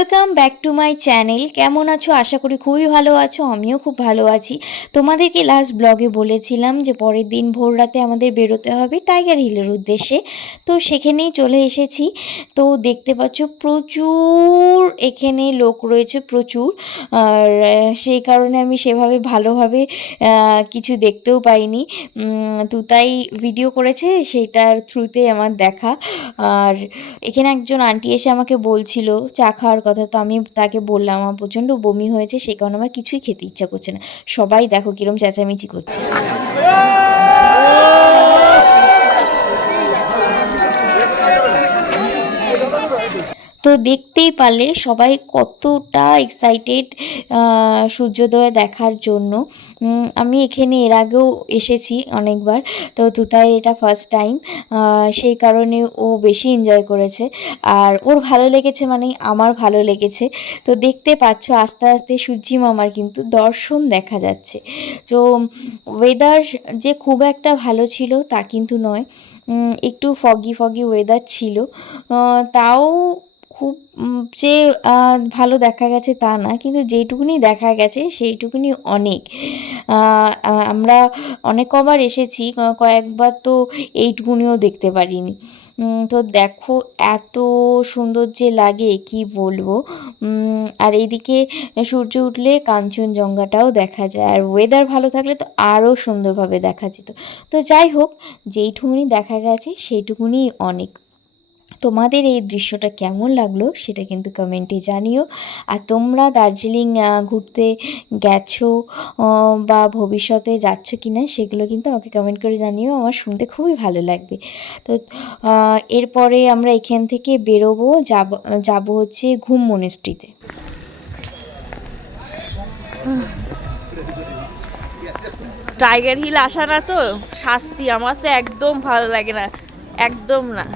Welcome back to my channel. কেমন আছো? আশা করি খুবই ভালো আছো। আমিও খুব ভালো আছি। তোমাদেরকে লাস্ট ব্লগে বলেছিলাম যে পরের দিন ভোর রাতে আমাদের বেরোতে হবে টাইগার হিলের উদ্দেশ্যে। তো সেখানেই চলে এসেছি। তো দেখতে পাচ্ছ প্রচুর এখানে লোক রয়েছে, প্রচুর। আর সেই কারণে আমি সেভাবে ভালোভাবে কিছু দেখতেও পাইনি। তাই ভিডিও করেছে, সেইটার থ্রুতে আমার দেখা। আর এখানে একজন আন্টি এসে আমাকে বলছিল চা খাওয়ার কথা, তো আমি তাকে বললাম আমার প্রচণ্ড বমি হয়েছে, সেই কারণে আমার কিছুই খেতে ইচ্ছা করছে না। সবাই দেখো কিরম চেঁচামেচি করছে। তো দেখতেই পারলে সবাই কতটা এক্সাইটেড সূর্যোদয় দেখার জন্য। আমি এখানে এর আগেও এসেছি অনেকবার, তো তুতাইয়ের এটা ফার্স্ট টাইম, সেই কারণে ও বেশি এনজয় করেছে। আর ওর ভালো লেগেছে মানে আমার ভালো লেগেছে। তো দেখতে পাচ্ছ আস্তে আস্তে সূর্যি মামার কিন্তু দর্শন দেখা যাচ্ছে। তো ওয়েদার যে খুব একটা ভালো ছিল তা কিন্তু নয়, একটু ফগি ফগি ওয়েদার ছিল। তাও খুব যে ভালো দেখা গেছে তা না, কিন্তু যেইটুকুনি দেখা গেছে সেইটুকুনি অনেক। আমরা অনেক কবার এসেছি, কয়েকবার তো এইটুকুনিও দেখতে পারিনি। তো দেখো এত সুন্দর যে লাগে কি বলবো। আর এইদিকে সূর্য উঠলে কাঞ্চনজঙ্ঘাটাও দেখা যায়, আর ওয়েদার ভালো থাকলে তো আরও সুন্দরভাবে দেখা যেত। তো যাই হোক, যেইটুকুনি দেখা গেছে সেইটুকুনি অনেক। তোমাদের এই দৃশ্যটা কেমন লাগলো সেটা কিন্তু কমেন্টে জানিও। আর তোমরা দার্জিলিং ঘুরতে গেছো বা ভবিষ্যতে যাচ্ছ কি না সেগুলো কিন্তু আমাকে কমেন্ট করে জানিও, আমার শুনতে খুবই ভালো লাগবে। তো এরপরে আমরা এখান থেকে বেরোবো, যাব হচ্ছে ঘুম মনেস্ট্রিতে। টাইগার হিল আসা না তো শাস্তি, আমার তো একদম ভালো লাগে না, একদম না।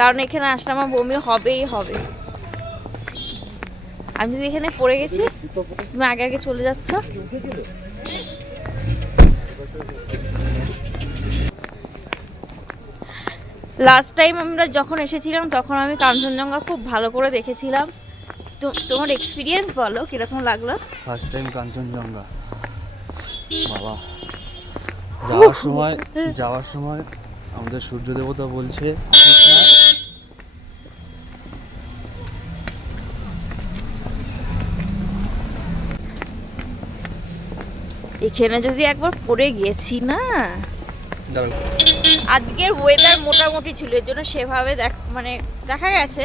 কারণ এখানে আসলে আমার বমি হবেই হবে। আমি যদি এখানে পড়ে গেছি, তুমি আগে আগে চলে যাচ্ছ। লাস্ট টাইম আমরা যখন এসেছিলাম তখন আমি কাঞ্চনজঙ্ঘা খুব ভালো করে দেখেছিলাম। তো তোমার এক্সপিরিয়েন্স বলো কিরকম লাগলো? ফার্স্ট টাইম কাঞ্চনজঙ্ঘা, বাবা যাওয়ার সময় আমাদের সূর্য দেবতা বলছে আসিস না। এখানে যদি একবার পড়ে গেছি না। আজকের ওয়েদার মোটামুটি ছিল, এর জন্য সেভাবে মানে দেখা গেছে।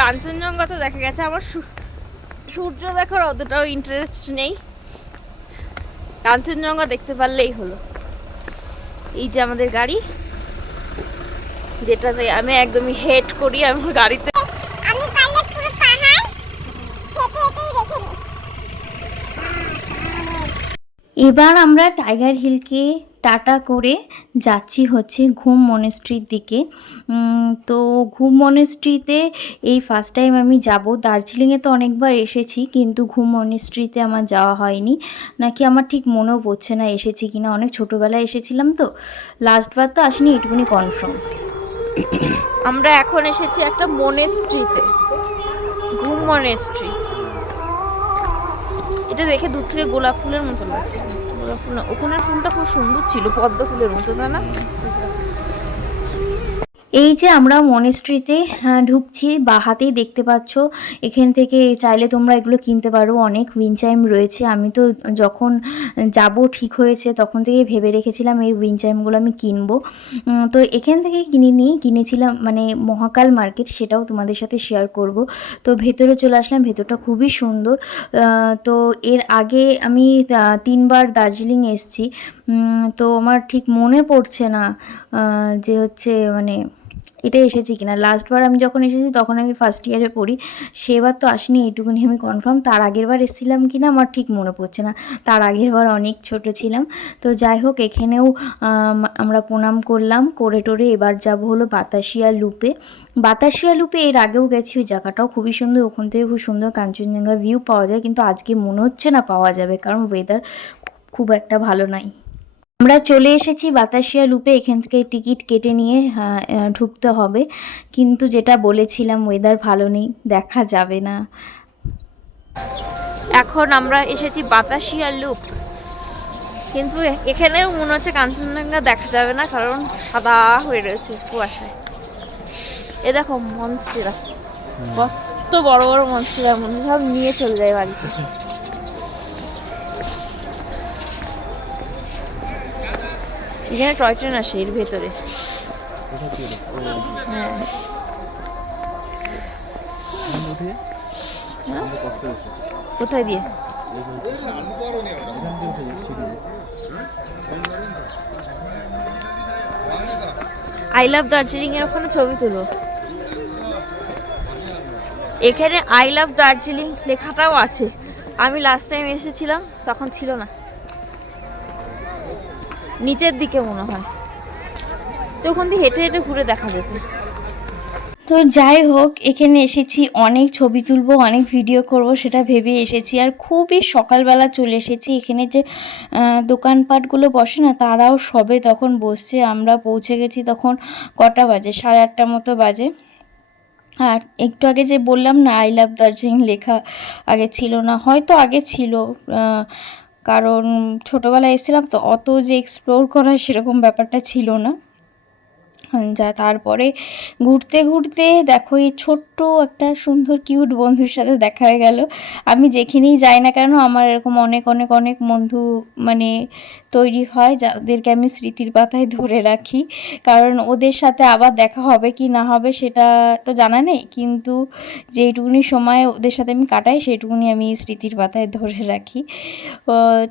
কাঞ্চনজঙ্ঘা তো দেখা গেছে, আমার সূর্য দেখার অতটাও ইন্টারেস্ট নেই। কাঞ্চনজঙ্ঘা দেখতে পারলেই হলো। এই যে আমাদের গাড়ি, যেটাতে আমি একদমই হেড করি আমার গাড়িতে। এবার আমরা টাইগার হিলকে টাটা করে যাচ্ছি হচ্ছে ঘুম মনেস্ট্রির দিকে। তো ঘুম মনেস্ট্রিতে এই ফার্স্ট টাইম আমি যাব। দার্জিলিংয়ে তো অনেকবার এসেছি, কিন্তু ঘুম মনেস্ট্রিতে আমার যাওয়া হয়নি, নাকি আমার ঠিক মনেও পড়ছে না এসেছি কিনা। অনেক ছোটোবেলায় এসেছিলাম তো, লাস্টবার তো আসিনি, এটুকুনি কনফার্ম। আমরা এখন এসেছি একটা মনেস্ট্রিতে, ঘুম মনেস্ট্রি। এটা দেখে দূর থেকে গোলাপ ফুলের মতো লাগছে। গোলাপ ফুল না, ওখানের ফুলটা খুব সুন্দর ছিল, পদ্ম ফুলের মতো, তাই না? এই যে আমরা মনেস্ট্রিতে ঢুকছি, বা হাতেই দেখতে পাচ্ছ। এখান থেকে চাইলে তোমরা এগুলো কিনতে পারো, অনেক উইন্ড চাইম রয়েছে। আমি তো যখন যাব ঠিক হয়েছে তখন থেকেই ভেবে রেখেছিলাম এই উইন্ড চাইমগুলো আমি কিনবো। তো এখান থেকে কিনেছিলাম মানে মহাকাল মার্কেট, সেটাও তোমাদের সাথে শেয়ার করব। তো ভেতরে চলে আসলাম, ভেতরটা খুবই সুন্দর। তো এর আগে আমি 3বার দার্জিলিং এসেছি, তো আমার ঠিক মনে পড়ছে না যে হচ্ছে মানে এটা এসেছি কিনা। লাস্টবার আমি যখন এসেছি তখন আমি ফার্স্ট ইয়ারে পড়ি, সেবার তো আসিনি, এইটুকুনি আমি কনফার্ম। তার আগের বার এসেছিলাম কিনা আমার ঠিক মনে পড়ছে না, তার আগের বার অনেক ছোট ছিলাম। তো যাই হোক, এখানেও আমরা প্রণাম করলাম, করে টোরে এবার যাব হলো বাতাসিয়া লুপে। বাতাসিয়া লুপে এর আগেও গেছি, ওই জায়গাটাও খুবই সুন্দর, ওখান থেকে খুব সুন্দর কাঞ্চনজঙ্ঘা ভিউ পাওয়া যায়, কিন্তু আজকে মনে হচ্ছে না পাওয়া যাবে, কারণ ওয়েদার খুব একটা ভালো নাই। আমরা চলে এসেছি বাতাসিয়া লুপে, এখান থেকে টিকিট কেটে নিয়ে ঢুকতে হবে, কিন্তু যেটা বলেছিলাম ওয়েদার ভালো নেই, দেখা যাবে না। এখন আমরা এসেছি বাতাসিয়া লুপ, কিন্তু এখানেও মনে হচ্ছে কাঞ্চনজঙ্ঘা দেখা যাবে না, কারণ সাদা হয়ে রয়েছে কুয়াশায়। এ দেখো মনস্টেরা, কত বড় বড় মনস্টেরা, মনে সব নিয়ে চলে যায় বাড়িতে। এখানে টয় ট্রেন আসে এর ভেতরে। হ্যাঁ কোথায় দিয়ে? আই লাভ দার্জিলিং এর ওখানে ছবি তুলো। এখানে আই লাভ দার্জিলিং লেখাটাও আছে। আমি লাস্ট টাইম এসেছিলাম তখন ছিল না, নিচের দিকে মনে হয়, তো ওখান দিয়ে হেঁটে হেঁটে ঘুরে দেখা যেত। তো যাই হোক, এখানে এসেছি, অনেক ছবি তুলবো, অনেক ভিডিও করব সেটা ভেবে এসেছি, আর খুবই সকালবেলা চলে এসেছি। এখানে যে দোকানপাটগুলো বসে না, তারাও সবে তখন বসছে। আমরা পৌঁছে গেছি তখন কটা বাজে, 8:30 মতো বাজে। আর একটু আগে যে বললাম না আই লাভ দার্জিলিং লেখা আগে ছিল না, হয়তো আগে ছিল, কারণ ছোটোবেলায় এসেছিলাম তো, অত যে এক্সপ্লোর করা সেরকম ব্যাপারটা ছিল না। যা তারপরে ঘুরতে ঘুরতে দেখো এই ছোট্ট একটা সুন্দর কিউট বন্ধুর সাথে দেখা হয়ে গেল। আমি যেখানেই যাই না কেন আমার এরকম অনেক অনেক অনেক বন্ধু মানে তৈরি হয়, যাদেরকে আমি স্মৃতির পাতায় ধরে রাখি, কারণ ওদের সাথে আবার দেখা হবে কি না হবে সেটা তো জানা নেই, কিন্তু যেইটুকুনি সময় ওদের সাথে আমি কাটাই সেইটুকুনি আমি স্মৃতির পাতায় ধরে রাখি।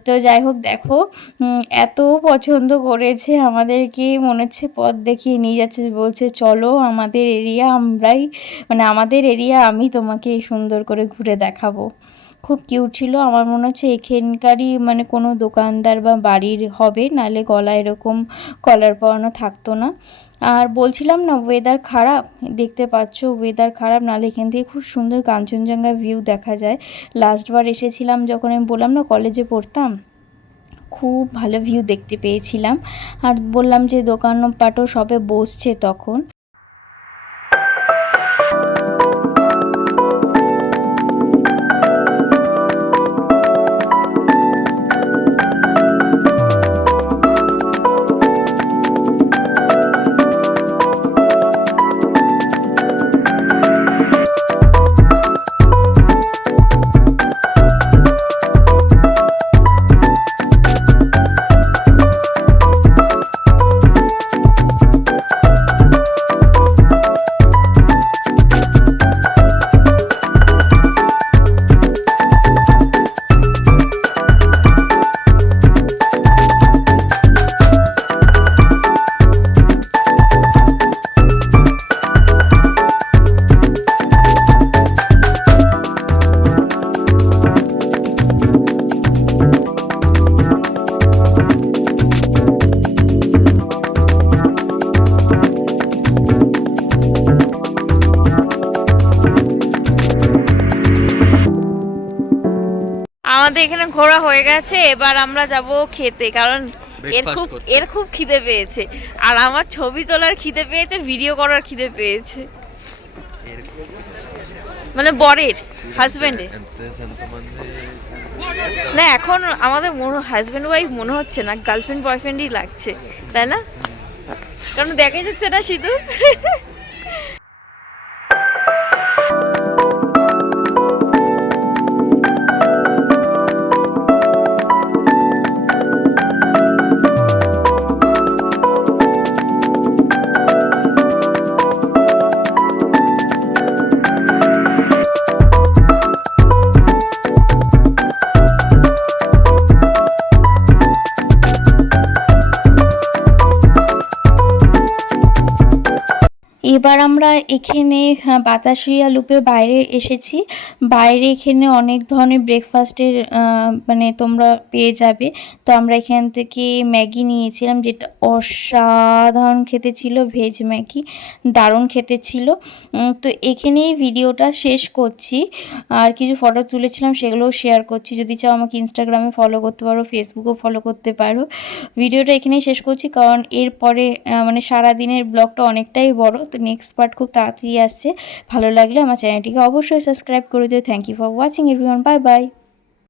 তো যাই হোক, দেখো এত পছন্দ করেছে আমাদেরকে, মনে হচ্ছে পথ দেখিয়ে নিয়ে যাচ্ছে, বলছে চলো আমাদের এরিয়া, আমাদের এরিয়া আমি তোমাকে সুন্দর করে ঘুরে দেখাবো। খুব কিউট ছিল। আমার মনে হচ্ছে এখানকারই কোনো দোকানদার বা বাড়ির হবে, নাহলে গলায় এরকম কলার পরানো থাকতো না। আর বলছিলাম না ওয়েদার খারাপ, দেখতে পাচ্ছ ওয়েদার খারাপ, নাহলে এখান থেকে খুব সুন্দর কাঞ্চনজঙ্ঘা ভিউ দেখা যায়। লাস্টবার এসেছিলাম যখন আমি বললাম না কলেজে পড়তাম, খুব ভালো ভিউ দেখতে পেয়েছিলাম। আর বললাম যে দোকানপাটও সবে বসছে তখন। আমাদের এখানে ঘোরা হয়ে গেছে, এবার আমরা যাব খেতে, কারণ এর খুব খিদে পেয়েছে, আর আমার ছবি তোলার খিদে পেয়েছে, ভিডিও করার খিদে পেয়েছে, বরের হাজবেন্ডের না। এখন আমাদের হাজবেন্ড ওয়াইফ মনে হচ্ছে না, গার্লফ্রেন্ড বয়ফ্রেন্ডই লাগছে, তাই না? কারণ দেখাই যাচ্ছে না শুধু। এবার আমরা এখানে বাতাসিয়া লুপের বাইরে এসেছি। বাইরে এখানে অনেক ধরনের ব্রেকফাস্টের মানে তোমরা পেয়ে যাবে। তো আমরা এখান থেকে ম্যাগি নিয়েছিলাম, যেটা অসাধারণ খেতে ছিল, ভেজ ম্যাগি দারুণ খেতে ছিল। তো এখানেই ভিডিওটা শেষ করছি। আর কিছু ফটো তুলেছিলাম, সেগুলোও শেয়ার করছি। যদি চাও আমাকে ইনস্টাগ্রামে ফলো করতে পারো, ফেসবুকেও ফলো করতে পারো। ভিডিওটা এখানেই শেষ করছি, কারণ এরপরে মানে সারাদিনের ব্লগটা অনেকটাই বড়। তো নেক্সট পার্ট খুব তাড়াতাড়ি আসছে। ভালো লাগলে আমার চ্যানেলটিকে অবশ্যই সাবস্ক্রাইব করে দিও। Thank you for watching everyone, bye by.